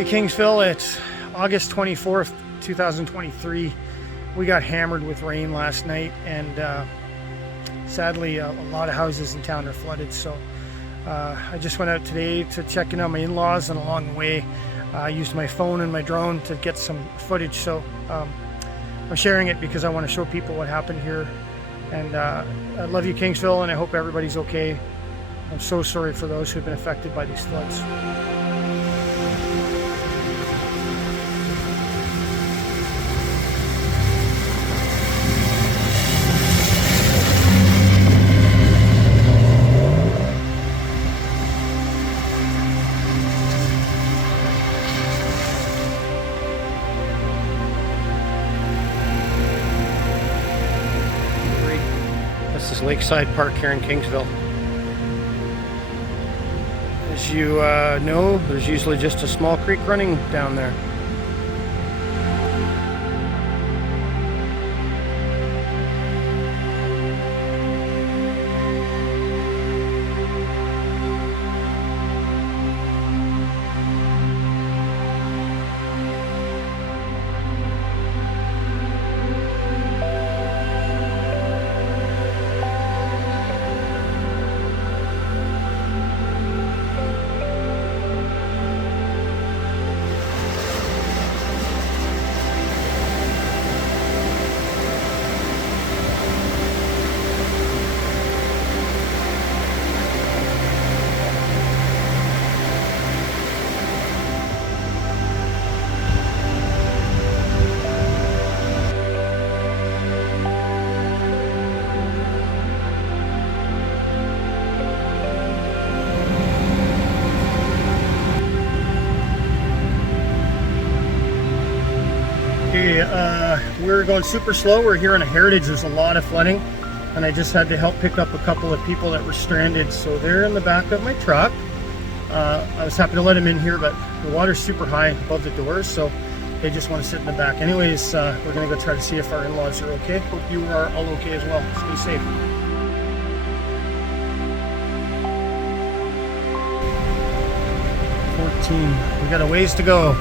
Hey Kingsville, it's August 24th, 2023. We got hammered with rain last night, and sadly a lot of houses in town are flooded. So I just went out today to check in on my in-laws, and along the way I used my phone and my drone to get some footage. So I'm sharing it because I want to show people what happened here. And I love you, Kingsville, and I hope everybody's okay. I'm so sorry for those who've been affected by these floods. This is Lakeside Park here in Kingsville. As you know, there's usually just a small creek running down there. We're going super slow. We're here on a heritage. There's a lot of flooding, and I just had to help pick up a couple of people that were stranded. So they're in the back of my truck. I was happy to let them in here, but the water's super high above the doors, so they just want to sit in the back. Anyways, we're gonna go try to see if our in-laws are okay. Hope you are all okay as well. Stay safe. 14. We got a ways to go.